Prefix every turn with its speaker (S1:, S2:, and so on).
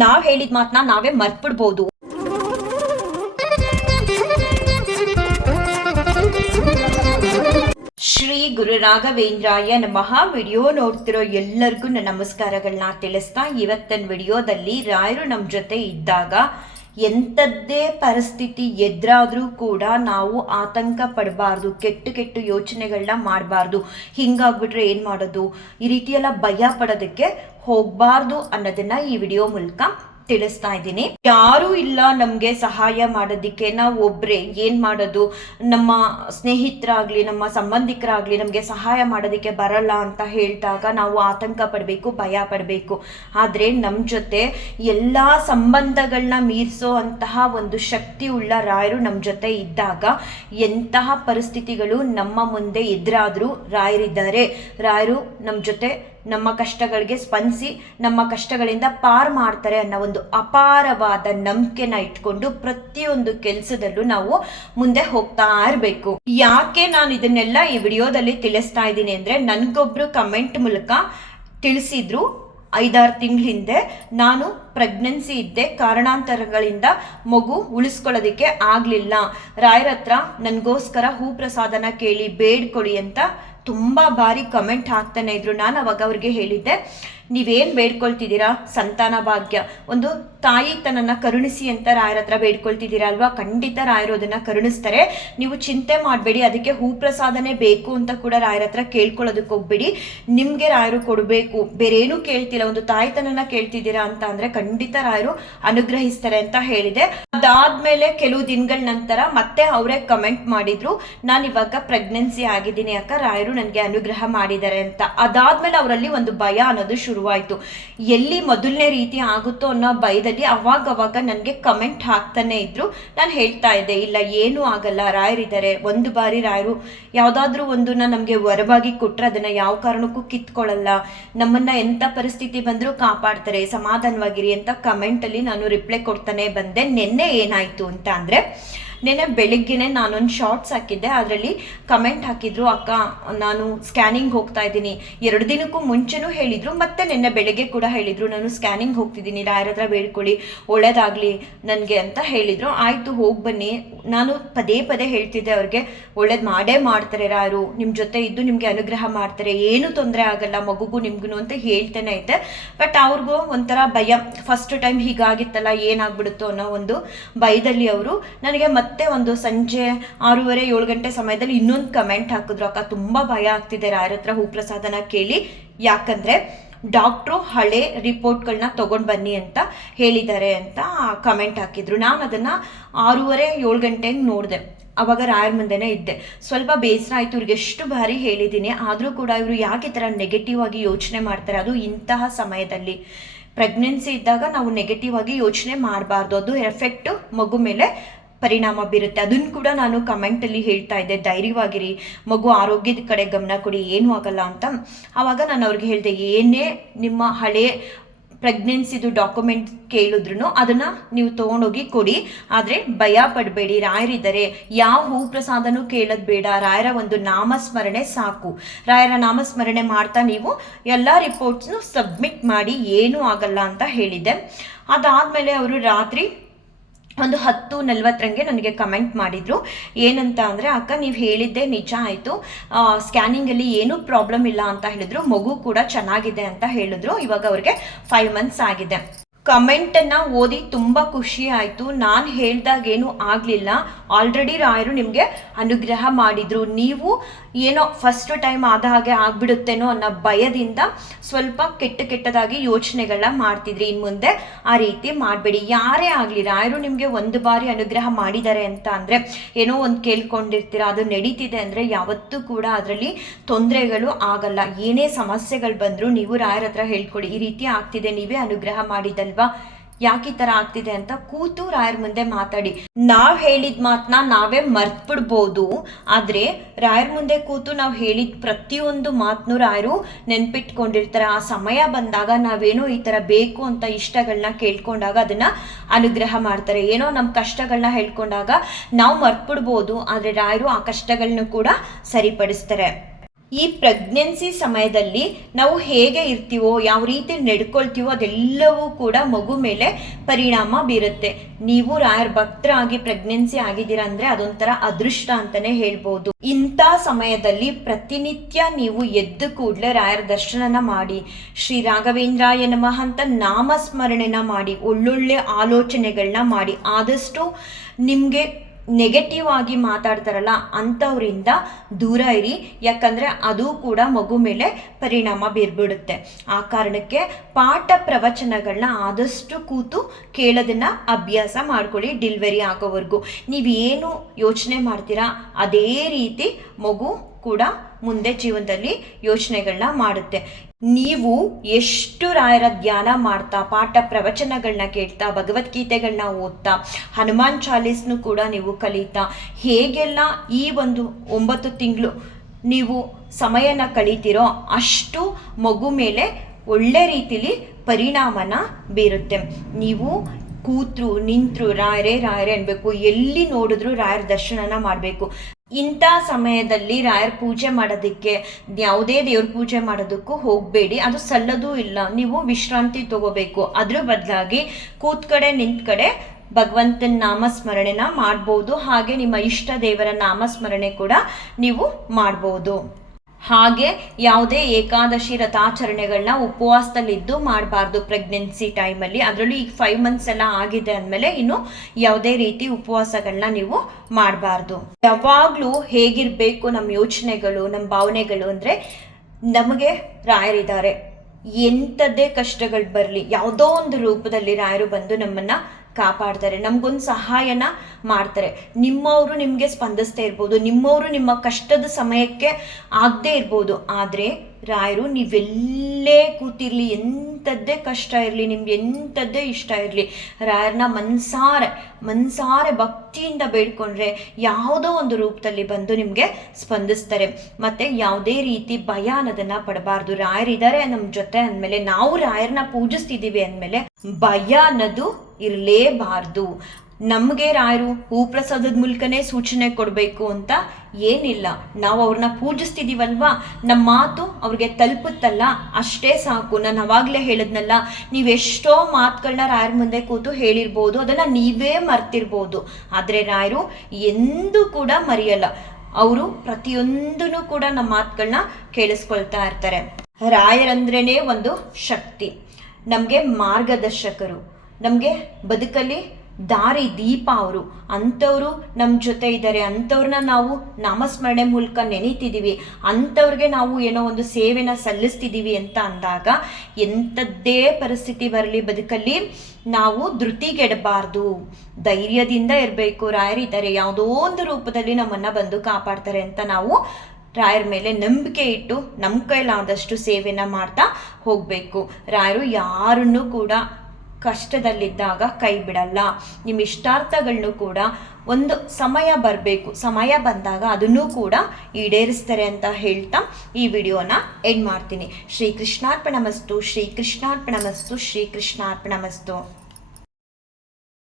S1: ನಾವ್ ಹೇಳಿದ ಮಾತನ್ನ ನಾವೇ ಮರ್ತ್ಬಿಡ್ಬೋದು. ಶ್ರೀ ಗುರು ರಾಘವೇಂದ್ರಾಯ ನಮಃ. ವಿಡಿಯೋ ನೋಡ್ತಿರೋ ಎಲ್ಲರಿಗೂ ನಮಸ್ಕಾರಗಳನ್ನ ತಿಳಿಸ್ತಾ ಇವತ್ತಿನ ವಿಡಿಯೋದಲ್ಲಿ ರಾಯರು ನಮ್ಮ ಜೊತೆ ಇದ್ದಾಗ ಎಂಥದ್ದೇ ಪರಿಸ್ಥಿತಿ ಎದುರಾದರೂ ಕೂಡ ನಾವು ಆತಂಕ ಪಡಬಾರ್ದು, ಕೆಟ್ಟು ಕೆಟ್ಟು ಯೋಚನೆಗಳನ್ನ ಮಾಡಬಾರ್ದು. ಹಿಂಗಾಗ್ಬಿಟ್ರೆ ಏನು ಮಾಡೋದು? ಈ ರೀತಿಯೆಲ್ಲ ಭಯ ಪಡೋದಕ್ಕೆ ಹೋಗಬಾರ್ದು ಅನ್ನೋದನ್ನ ಈ ವಿಡಿಯೋ ಮೂಲಕ ತಿಳಿಸ್ತಾ ಇದ್ದೀನಿ. ಯಾರೂ ಇಲ್ಲ ನಮಗೆ ಸಹಾಯ ಮಾಡೋದಿಕ್ಕೆ. ನಾವು ಒಬ್ರೆ, ಏನ್ ಮಾಡೋದು? ನಮ್ಮ ಸ್ನೇಹಿತರಾಗ್ಲಿ, ನಮ್ಮ ಸಂಬಂಧಿಕರಾಗ್ಲಿ ನಮಗೆ ಸಹಾಯ ಮಾಡೋದಿಕ್ಕೆ ಬರಲ್ಲ ಅಂತ ಹೇಳಿದಾಗ ನಾವು ಆತಂಕ ಪಡಬೇಕು, ಭಯ ಪಡಬೇಕು. ಆದರೆ ನಮ್ಮ ಜೊತೆ ಎಲ್ಲ ಸಂಬಂಧಗಳನ್ನ ಮೀರಿಸೋ ಅಂತಹ ಒಂದು ಶಕ್ತಿ ಉಳ್ಳ ರಾಯರು ನಮ್ಮ ಜೊತೆ ಇದ್ದಾಗ ಎಂತಹ ಪರಿಸ್ಥಿತಿಗಳು ನಮ್ಮ ಮುಂದೆ ಎದುರಾದರೂ ರಾಯರಿದ್ದಾರೆ. ರಾಯರು ನಮ್ಮ ಜೊತೆ ನಮ್ಮ ಕಷ್ಟಗಳಿಗೆ ಸ್ಪಂದಿಸಿ, ನಮ್ಮ ಕಷ್ಟಗಳಿಂದ ಪಾರ್ ಮಾಡ್ತಾರೆ ಅನ್ನೋ ಒಂದು ಅಪಾರವಾದ ನಂಬಿಕೆನ ಇಟ್ಕೊಂಡು ಪ್ರತಿಯೊಂದು ಕೆಲಸದಲ್ಲೂ ನಾವು ಮುಂದೆ ಹೋಗ್ತಾ ಇರಬೇಕು. ಯಾಕೆ ನಾನು ಇದನ್ನೆಲ್ಲ ಈ ವಿಡಿಯೋದಲ್ಲಿ ತಿಳಿಸ್ತಾ ಇದ್ದೀನಿ ಅಂದರೆ ನನಗೊಬ್ರು ಕಮೆಂಟ್ ಮೂಲಕ ತಿಳಿಸಿದ್ರು. ಐದಾರು ತಿಂಗಳ ಹಿಂದೆ ನಾನು ಪ್ರೆಗ್ನೆನ್ಸಿ ಇದ್ದೆ, ಕಾರಣಾಂತರಗಳಿಂದ ಮಗು ಉಳಿಸ್ಕೊಳ್ಳೋದಕ್ಕೆ ಆಗಲಿಲ್ಲ. ರಾಯರ ಹತ್ರ ನನಗೋಸ್ಕರ ಹೂ ಪ್ರಸಾದನ ಕೇಳಿ ಬೇಡ್ಕೊಡಿ ಅಂತ ತುಂಬ ಬಾರಿ ಕಮೆಂಟ್ ಹಾಕ್ತಾನೆ ಇದ್ರು. ನಾನು ಅವಾಗ ಅವ್ರಿಗೆ ಹೇಳಿದ್ದೆ ನೀವೇನು ಬೇಡ್ಕೊಳ್ತಿದ್ದೀರಾ? ಸಂತಾನ ಭಾಗ್ಯ. ಒಂದು ತಾಯಿ ತನ್ನನ್ನು ಕರುಣಿಸಿ ಅಂತ ರಾಯರ ಹತ್ರ ಬೇಡ್ಕೊಳ್ತಿದ್ದೀರಾ ಅಲ್ವಾ ಖಂಡಿತ ರಾಯರು ಅದನ್ನ ಕರುಣಿಸ್ತಾರೆ. ನೀವು ಚಿಂತೆ ಮಾಡಬೇಡಿ, ಅದಕ್ಕೆ ಹೂ ಪ್ರಸಾದನೆ ಬೇಕು ಅಂತ ಕೂಡ ರಾಯರ ಹತ್ರ ಕೇಳ್ಕೊಳ್ಳೋದಕ್ಕೆ ಹೋಗ್ಬೇಡಿ. ನಿಮಗೆ ರಾಯರು ಕೊಡಬೇಕು. ಬೇರೆ ಕೇಳ್ತಿಲ್ಲ. ಒಂದು ತಾಯಿತನನ್ನ ಕೇಳ್ತಿದ್ದೀರಾ ಅಂತ ಅಂದ್ರೆ ಖಂಡಿತ ರಾಯರು ಅನುಗ್ರಹಿಸ್ತಾರೆ ಅಂತ ಹೇಳಿದೆ. ಅದಾದ್ಮೇಲೆ ಕೆಲವು ದಿನಗಳ ನಂತರ ಮತ್ತೆ ಅವರೇ ಕಮೆಂಟ್ ಮಾಡಿದ್ರು ನಾನು ಇವಾಗ ಪ್ರೆಗ್ನೆನ್ಸಿ ಆಗಿದ್ದೀನಿ ಅಕ್ಕ, ರಾಯರು ನನಗೆ ಅನುಗ್ರಹ ಮಾಡಿದ್ದಾರೆ ಅಂತ. ಅದಾದ್ಮೇಲೆ ಅವರಲ್ಲಿ ಒಂದು ಭಯ ಅನ್ನೋದು ಶುರುವಾಯಿತು. ಎಲ್ಲಿ ಮೊದಲನೇ ರೀತಿ ಆಗುತ್ತೋ ಅನ್ನೋ ಭಯದಲ್ಲಿ ಅವಾಗ ಅವಾಗವಾಗ ನನಗೆ ಕಮೆಂಟ್ ಹಾಕ್ತಾನೆ ಇದ್ರು. ನಾನು ಹೇಳ್ತಾ ಇದ್ದೆ, ಇಲ್ಲ, ಏನೂ ಆಗಲ್ಲ ರಾಯರಿದ್ದಾರೆ ಒಂದು ಬಾರಿ ರಾಯರು ಯಾವುದಾದ್ರೂ ಒಂದನ್ನ ನಮಗೆ ವರವಾಗಿ ಕೊಟ್ಟರೆ ಅದನ್ನ ಯಾವ ಕಾರಣಕ್ಕೂ ಕಿತ್ಕೊಳ್ಳಲ್ಲ ನಮ್ಮನ್ನ ಎಂಥ ಪರಿಸ್ಥಿತಿ ಬಂದರೂ ಕಾಪಾಡ್ತಾರೆ, ಸಮಾಧಾನವಾಗಿರಿ ಅಂತ ಕಮೆಂಟಲ್ಲಿ ನಾನು ರಿಪ್ಲೈ ಕೊಡ್ತಾನೆ ಬಂದೆ. ನಿನ್ನೆ ಏನಾಯಿತು ಅಂತ ಅಂದರೆ ನೆನ್ನೆ ಬೆಳಿಗ್ಗೆನೆ ನಾನೊಂದು ಶಾರ್ಟ್ಸ್ ಹಾಕಿದ್ದೆ. ಅದರಲ್ಲಿ ಕಮೆಂಟ್ ಹಾಕಿದ್ರು, ಅಕ್ಕ, ನಾನು ಸ್ಕ್ಯಾನಿಂಗ್ ಹೋಗ್ತಾ ಇದ್ದೀನಿ. ಎರಡು ದಿನಕ್ಕೂ ಮುಂಚೆನೂ ಹೇಳಿದ್ರು, ಮತ್ತೆ ನಿನ್ನೆ ಬೆಳಗ್ಗೆ ಕೂಡ ಹೇಳಿದ್ರು. ನಾನು ಸ್ಕ್ಯಾನಿಂಗ್ ಹೋಗ್ತಿದ್ದೀನಿ. ರಾಯರ ಹತ್ರ ಬೇಡ್ಕೊಳ್ಳಿ. ಒಳ್ಳೇದಾಗಲಿ ನನಗೆ ಅಂತ ಹೇಳಿದ್ರು. ಆಯಿತು, ಹೋಗಿ ಬನ್ನಿ. ನಾನು ಪದೇ ಪದೇ ಹೇಳ್ತಿದ್ದೆ ಅವ್ರಿಗೆ, ಒಳ್ಳೇದು ಮಾಡೇ ಮಾಡ್ತಾರೆ ರಾರು ನಿಮ್ಮ ಜೊತೆ ಇದ್ದು ನಿಮಗೆ ಅನುಗ್ರಹ ಮಾಡ್ತಾರೆ. ಏನು ತೊಂದರೆ ಆಗಲ್ಲ ಮಗುಗೂ ನಿಮ್ಗೂ ಅಂತ ಹೇಳ್ತೇನೆ ಐತೆ ಬಟ್ ಅವ್ರಿಗೂ ಒಂಥರ ಭಯ. ಫಸ್ಟ್ ಟೈಮ್ ಹೀಗಾಗಿತ್ತಲ್ಲ, ಏನಾಗ್ಬಿಡುತ್ತೋ ಅನ್ನೋ ಒಂದು ಭಯದಲ್ಲಿ ಅವರು ನನಗೆ ಮತ್ತೆ ಒಂದು ಸಂಜೆ ಆರೂವರೆ, ಏಳು ಗಂಟೆ ಸಮಯದಲ್ಲಿ ಇನ್ನೊಂದು ಕಮೆಂಟ್ ಹಾಕಿದ್ರು. ಅಕ್ಕ, ತುಂಬ ಭಯ ಆಗ್ತಿದೆ ರಾಯರ ಹತ್ರ ಹೂಪ್ರಸಾದನ ಕೇಳಿ. ಯಾಕಂದ್ರೆ ಡಾಕ್ಟ್ರು ಹಳೆ ರಿಪೋರ್ಟ್ಗಳನ್ನ ತಗೊಂಡು ಬನ್ನಿ ಅಂತ ಹೇಳಿದ್ದಾರೆ ಅಂತ ಕಮೆಂಟ್ ಹಾಕಿದ್ರು. ನಾನು ಅದನ್ನು ಆರೂವರೆ, ಏಳು ಗಂಟೆಗೆ ನೋಡಿದೆ. ಅವಾಗ ರಾಯರ ಮುಂದೆನೇ ಇದ್ದೆ. ಸ್ವಲ್ಪ ಬೇಸರ ಆಯಿತು. ಇವ್ರಿಗೆ ಎಷ್ಟು ಬಾರಿ ಹೇಳಿದ್ದೀನಿ. ಆದರೂ ಕೂಡ ಇವರು ಯಾಕೆ ಈ ಥರ ನೆಗೆಟಿವ್ ಆಗಿ ಯೋಚನೆ ಮಾಡ್ತಾರೆ? ಅದು ಇಂತಹ ಸಮಯದಲ್ಲಿ. ಪ್ರೆಗ್ನೆನ್ಸಿ ಇದ್ದಾಗ ನಾವು ನೆಗೆಟಿವ್ ಆಗಿ ಯೋಚನೆ ಮಾಡಬಾರ್ದು. ಅದು ಎಫೆಕ್ಟು ಮಗು ಮೇಲೆ ಪರಿಣಾಮ ಬೀರುತ್ತೆ. ಅದನ್ನು ಕೂಡ ನಾನು ಕಮೆಂಟಲ್ಲಿ ಹೇಳ್ತಾ ಇದ್ದೆ. ಧೈರ್ಯವಾಗಿರಿ. ಮಗು ಆರೋಗ್ಯದ ಕಡೆ ಗಮನ ಕೊಡಿ. ಏನೂ ಆಗಲ್ಲ ಅಂತ. ಆವಾಗ ನಾನು ಅವ್ರಿಗೆ ಹೇಳಿದೆ, ಏನೇ ನಿಮ್ಮ ಹಳೆ ಪ್ರೆಗ್ನೆನ್ಸಿದು ಡಾಕ್ಯುಮೆಂಟ್ ಕೇಳಿದ್ರು ಅದನ್ನು ನೀವು ತೊಗೊಂಡೋಗಿ ಕೊಡಿ. ಆದರೆ ಭಯ ಪಡಬೇಡಿ. ರಾಯರಿದ್ದಾರೆ. ಯಾವ ಹೂ ಪ್ರಸಾದನೂ ಕೇಳೋದು ಬೇಡ. ರಾಯರ ಒಂದು ನಾಮಸ್ಮರಣೆ ಸಾಕು. ರಾಯರ ನಾಮಸ್ಮರಣೆ ಮಾಡ್ತಾ ನೀವು ಎಲ್ಲ ರಿಪೋರ್ಟ್ಸ್ನು ಸಬ್ಮಿಟ್ ಮಾಡಿ. ಏನೂ ಆಗಲ್ಲ ಅಂತ ಹೇಳಿದ್ದೆ. ಅದಾದಮೇಲೆ ಅವರು ರಾತ್ರಿ ಒಂದು ಹತ್ತು ನಲ್ವತ್ತರಂಗೆ ನನಗೆ ಕಮೆಂಟ್ ಮಾಡಿದರು. ಏನಂತ ಅಂದರೆ, ಅಕ್ಕ, ನೀವು ಹೇಳಿದ್ದೆ ನಿಜ ಆಯಿತು. ಸ್ಕ್ಯಾನಿಂಗಲ್ಲಿ ಏನೂ ಪ್ರಾಬ್ಲಮ್ ಇಲ್ಲ ಅಂತ ಹೇಳಿದ್ರು. ಮಗು ಕೂಡ ಚೆನ್ನಾಗಿದೆ ಅಂತ ಹೇಳಿದ್ರು. ಇವಾಗ ಅವ್ರಿಗೆ ಫೈವ್ ಮಂತ್ಸ್ ಆಗಿದೆ. ಕಮೆಂಟನ್ನು ಓದಿ ತುಂಬ ಖುಷಿ ಆಯಿತು. ನಾನು ಹೇಳ್ದಾಗೇನು ಆಗಲಿಲ್ಲ. ಆಲ್ರೆಡಿ ರಾಯರು ನಿಮಗೆ ಅನುಗ್ರಹ ಮಾಡಿದರು. ನೀವು ಏನೋ ಫಸ್ಟ್ ಟೈಮ್ ಆದ ಹಾಗೆ ಆಗ್ಬಿಡುತ್ತೇನೋ ಅನ್ನೋ ಭಯದಿಂದ ಸ್ವಲ್ಪ ಕೆಟ್ಟ ಕೆಟ್ಟದಾಗಿ ಯೋಚನೆಗಳನ್ನ ಮಾಡ್ತಿದ್ರಿ. ಇನ್ನು ಮುಂದೆ ಆ ರೀತಿ ಮಾಡಬೇಡಿ. ಯಾರೇ ಆಗಲಿ, ರಾಯರು ನಿಮಗೆ ಒಂದು ಬಾರಿ ಅನುಗ್ರಹ ಮಾಡಿದ್ದಾರೆ ಅಂತ ಅಂದರೆ ಏನೋ ಒಂದು ಕೇಳ್ಕೊಂಡಿರ್ತೀರ, ಅದು ನಡೀತಿದೆ ಅಂದರೆ ಯಾವತ್ತೂ ಕೂಡ ಅದರಲ್ಲಿ ತೊಂದರೆಗಳು ಆಗಲ್ಲ. ಏನೇ ಸಮಸ್ಯೆಗಳು ಬಂದರೂ ನೀವು ರಾಯರ ಹತ್ರ ಹೇಳ್ಕೊಡಿ ಈ ರೀತಿ ಆಗ್ತಿದೆ, ನೀವೇ ಅನುಗ್ರಹ ಮಾಡಿದಲ್ವಾ ಯಾಕೆ ಈ ಥರ ಆಗ್ತಿದೆ ಅಂತ ಕೂತು ರಾಯರ ಮುಂದೆ ಮಾತಾಡಿ. ನಾವು ಹೇಳಿದ ಮಾತನ್ನ ನಾವೇ ಮರ್ತ್ಬಿಡ್ಬೋದು. ಆದರೆ ರಾಯರ ಮುಂದೆ ಕೂತು ನಾವು ಹೇಳಿದ ಪ್ರತಿಯೊಂದು ಮಾತನ್ನು ರಾಯರು ನೆನ್ಪಿಟ್ಕೊಂಡಿರ್ತಾರೆ. ಆ ಸಮಯ ಬಂದಾಗ ನಾವೇನೋ ಈ ಥರ ಬೇಕು ಅಂತ ಇಷ್ಟಗಳನ್ನ ಕೇಳ್ಕೊಂಡಾಗ ಅದನ್ನು ಅನುಗ್ರಹ ಮಾಡ್ತಾರೆ. ಏನೋ ನಮ್ಮ ಕಷ್ಟಗಳನ್ನ ಹೇಳ್ಕೊಂಡಾಗ ನಾವು ಮರ್ತ್ಬಿಡ್ಬೋದು. ಆದರೆ ರಾಯರು ಆ ಕಷ್ಟಗಳನ್ನ ಕೂಡ ಸರಿಪಡಿಸ್ತಾರೆ. ಈ ಪ್ರೆಗ್ನೆನ್ಸಿ ಸಮಯದಲ್ಲಿ ನಾವು ಹೇಗೆ ಇರ್ತೀವೋ, ಯಾವ ರೀತಿ ನಡ್ಕೊಳ್ತೀವೋ ಅದೆಲ್ಲವೂ ಕೂಡ ಮಗು ಮೇಲೆ ಪರಿಣಾಮ ಬೀರುತ್ತೆ. ನೀವು ರಾಯರ್ ಭಕ್ತರಾಗಿ ಪ್ರೆಗ್ನೆನ್ಸಿ ಆಗಿದ್ದೀರಾ ಅಂದ್ರೆ ಅದೊಂಥರ ಅದೃಷ್ಟ ಅಂತಾನೆ ಹೇಳ್ಬೋದು. ಇಂಥ ಸಮಯದಲ್ಲಿ ಪ್ರತಿನಿತ್ಯ ನೀವು ಎದ್ದು ಕೂಡಲೇ ರಾಯರ ದರ್ಶನನ ಮಾಡಿ, ಶ್ರೀ ರಾಘವೇಂದ್ರಾಯ ನಮಃ ಅಂತ ನಾಮಸ್ಮರಣೆನ ಮಾಡಿ, ಒಳ್ಳೊಳ್ಳೆ ಆಲೋಚನೆಗಳನ್ನ ಮಾಡಿ, ಆದಷ್ಟು ನಿಮಗೆ ನೆಗೆಟಿವ್ ಆಗಿ ಮಾತಾಡ್ತಾರಲ್ಲ ಅಂಥವ್ರಿಂದ ದೂರ ಇರಿ. ಯಾಕಂದರೆ ಅದು ಕೂಡ ಮಗು ಮೇಲೆ ಪರಿಣಾಮ ಬೀರ್ಬಿಡುತ್ತೆ. ಆ ಕಾರಣಕ್ಕೆ ಪಾಠ ಪ್ರವಚನಗಳನ್ನ ಆದಷ್ಟು ಕೂತು ಕೇಳೋದನ್ನು ಅಭ್ಯಾಸ ಮಾಡ್ಕೊಳ್ಳಿ ಡಿಲ್ವರಿ ಆಗೋವರೆಗೂ. ನೀವೇನು ಯೋಚನೆ ಮಾಡ್ತೀರಾ, ಅದೇ ರೀತಿ ಮಗು ಕೂಡ ಮುಂದೆ ಜೀವನದಲ್ಲಿ ಯೋಚನೆಗಳನ್ನ ಮಾಡುತ್ತೆ. ನೀವು ಎಷ್ಟು ರಾಯರ ಧ್ಯಾನ ಮಾಡ್ತಾ, ಪಾಠ ಪ್ರವಚನಗಳನ್ನ ಕೇಳ್ತಾ ಭಗವದ್ಗೀತೆಗಳನ್ನ ಓದ್ತಾ, ಹನುಮಾನ್ ಚಾಲೀಸ್ನು ಕೂಡ ನೀವು ಕಲಿತಾ, ಹೇಗೆಲ್ಲ ಈ ಒಂದು ಒಂಬತ್ತು ತಿಂಗಳು ನೀವು ಸಮಯನ ಕಳೀತಿರೋ ಅಷ್ಟು ಮಗು ಮೇಲೆ ಒಳ್ಳೆ ರೀತಿಲಿ ಪರಿಣಾಮನ ಬೀರುತ್ತೆ. ನೀವು ಕೂತ್ರು, ನಿಂತರು, ರಾಯರೇ ರಾಯರೇ ಅನ್ಬೇಕು, ಎಲ್ಲಿ ನೋಡಿದ್ರು ರಾಯರ ದರ್ಶನನ ಮಾಡಬೇಕು. ಇಂಥ ಸಮಯದಲ್ಲಿ ರಾಯರ ಪೂಜೆ ಮಾಡೋದಕ್ಕೆ, ಯಾವುದೇ ದೇವ್ರ ಪೂಜೆ ಮಾಡೋದಕ್ಕೂ ಹೋಗಬೇಡಿ. ಅದು ಸಲ್ಲದೂ ಇಲ್ಲ. ನೀವು ವಿಶ್ರಾಂತಿ ತಗೋಬೇಕು. ಅದ್ರ ಬದಲಾಗಿ ಕೂತ್ ಕಡೆ ನಿಂತ ಕಡೆ ಭಗವಂತನ ನಾಮಸ್ಮರಣೆನ ಮಾಡ್ಬೋದು. ಹಾಗೆ ನಿಮ್ಮ ಇಷ್ಟ ದೇವರ ನಾಮಸ್ಮರಣೆ ಕೂಡ ನೀವು ಮಾಡ್ಬೋದು. ಹಾಗೆ ಯಾವುದೇ ಏಕಾದಶಿ ರಥಾಚರಣೆಗಳನ್ನ ಉಪವಾಸದಲ್ಲಿದ್ದು ಮಾಡಬಾರ್ದು ಪ್ರೆಗ್ನೆನ್ಸಿ ಟೈಮಲ್ಲಿ ಅದರಲ್ಲೂ ಈಗ ಫೈವ್ ಮಂತ್ಸ್ ಎಲ್ಲ ಆಗಿದೆ ಅಂದಮೇಲೆ ಇನ್ನು ಯಾವುದೇ ರೀತಿ ಉಪವಾಸಗಳನ್ನ ನೀವು ಮಾಡಬಾರ್ದು. ಯಾವಾಗಲೂ ಹೇಗಿರಬೇಕು ನಮ್ಮ ಯೋಚನೆಗಳು ನಮ್ಮ ಭಾವನೆಗಳು ಅಂದರೆ ನಮಗೆ ರಾಯರಿದ್ದಾರೆ. ಎಂಥದ್ದೇ ಕಷ್ಟಗಳು ಬರಲಿ, ಯಾವುದೋ ಒಂದು ರೂಪದಲ್ಲಿ ರಾಯರು ಬಂದು ನಮ್ಮನ್ನು ಕಾಪಾಡ್ತಾರೆ, ನಮಗೊಂದು ಸಹಾಯನ ಮಾಡ್ತಾರೆ. ನಿಮ್ಮವರು ನಿಮಗೆ ಸ್ಪಂದಿಸ್ತಾ ಇರ್ಬೋದು, ನಿಮ್ಮವರು ನಿಮ್ಮ ಕಷ್ಟದ ಸಮಯಕ್ಕೆ ಆಗದೆ ಇರ್ಬೋದು. ಆದರೆ ರಾಯರು, ನೀವೆಲ್ಲೇ ಕೂತಿರಲಿ, ಎಂಥದ್ದೇ ಕಷ್ಟ ಇರಲಿ, ನಿಮ್ಗೆ ಎಂಥದ್ದೇ ಇಷ್ಟ ಇರಲಿ, ರಾಯರನ್ನ ಮನ್ಸಾರೆ ಮನ್ಸಾರೆ ಭಕ್ತಿಯಿಂದ ಬೇಡ್ಕೊಂಡ್ರೆ ಯಾವುದೋ ಒಂದು ರೂಪದಲ್ಲಿ ಬಂದು ನಿಮಗೆ ಸ್ಪಂದಿಸ್ತಾರೆ. ಮತ್ತು ಯಾವುದೇ ರೀತಿ ಭಯ ಅನ್ನೋದನ್ನು ಪಡಬಾರ್ದು. ರಾಯರಿದ್ದಾರೆ ನಮ್ಮ ಜೊತೆ ಅಂದಮೇಲೆ, ನಾವು ರಾಯರನ್ನ ಪೂಜಿಸ್ತಿದ್ದೀವಿ ಅಂದಮೇಲೆ ಭಯ ಅನ್ನೋದು ಇರಲೇಬಾರ್ದು. ನಮಗೆ ರಾಯರು ಹೂಪ್ರಸಾದದ ಮೂಲಕನೇ ಸೂಚನೆ ಕೊಡಬೇಕು ಅಂತ ಏನಿಲ್ಲ. ನಾವು ಅವ್ರನ್ನ ಪೂಜಿಸ್ತಿದ್ದೀವಲ್ವಾ ನಮ್ಮ ಮಾತು ಅವ್ರಿಗೆ ತಲುಪುತ್ತಲ್ಲ. ಅಷ್ಟೇ ಸಾಕು. ನಾನು ಅವಾಗಲೇ ಹೇಳಿದ್ನಲ್ಲ ನೀವೆಷ್ಟೋ ಮಾತುಗಳನ್ನ ರಾಯರ ಮುಂದೆ ಕೂತು ಹೇಳಿರ್ಬೋದು. ಅದನ್ನು ನೀವೇ ಮರ್ತಿರ್ಬೋದು. ಆದರೆ ರಾಯರು ಎಂದೂ ಕೂಡ ಮರೆಯಲ್ಲ. ಅವರು ಪ್ರತಿಯೊಂದೂ ಕೂಡ ನಮ್ಮ ಮಾತುಗಳನ್ನ ಕೇಳಿಸ್ಕೊಳ್ತಾ ಇರ್ತಾರೆ. ರಾಯರಂದ್ರೇ ಒಂದು ಶಕ್ತಿ. ನಮಗೆ ಮಾರ್ಗದರ್ಶಕರು. ನಮಗೆ ಬದುಕಲ್ಲಿ ದಾರಿ, ದೀಪ ಅವರು. ಅಂಥವರು ನಮ್ಮ ಜೊತೆ ಇದ್ದಾರೆ. ಅಂಥವ್ರನ್ನ ನಾವು ನಾಮಸ್ಮರಣೆ ಮೂಲಕ ನೆನೀತಿದ್ದೀವಿ ಅಂಥವ್ರಿಗೆ ನಾವು ಏನೋ ಒಂದು ಸೇವೆನ ಸಲ್ಲಿಸ್ತಿದ್ದೀವಿ ಅಂತ ಅಂದಾಗ ಎಂಥದ್ದೇ ಪರಿಸ್ಥಿತಿ ಬರಲಿ ಬದುಕಲ್ಲಿ ನಾವು ಧೃತಿಗೆಡಬಾರ್ದು. ಧೈರ್ಯದಿಂದ ಇರಬೇಕು. ರಾಯರಿದ್ದಾರೆ ಯಾವುದೋ ಒಂದು ರೂಪದಲ್ಲಿ ನಮ್ಮನ್ನು ಬಂದು ಕಾಪಾಡ್ತಾರೆ ಅಂತ ನಾವು ರಾಯರ ಮೇಲೆ ನಂಬಿಕೆ ಇಟ್ಟು ನಮ್ಮ ಕೈಲಾದಷ್ಟು ಸೇವೆನ ಮಾಡ್ತಾ ಹೋಗಬೇಕು. ರಾಯರು ಯಾರನ್ನೂ ಕೂಡ ಕಷ್ಟದಲ್ಲಿದ್ದಾಗ ಕೈ ಬಿಡಲ್ಲ. ನಿಮ್ಮ ಇಷ್ಟಾರ್ಥಗಳನ್ನು ಕೂಡ ಒಂದು ಸಮಯ ಬರಬೇಕು. ಸಮಯ ಬಂದಾಗ ಅದನ್ನೂ ಕೂಡ ಈಡೇರಿಸ್ತಾರೆ ಅಂತ ಹೇಳ್ತಾ ಈ ವಿಡಿಯೋನ ಎಂಡ್ ಮಾಡ್ತೀನಿ. ಶ್ರೀ ಕೃಷ್ಣಾರ್ಪಣಮಸ್ತು ಶ್ರೀ ಕೃಷ್ಣಾರ್ಪಣಮಸ್ತು ಶ್ರೀ ಕೃಷ್ಣಾರ್ಪಣಮಸ್ತು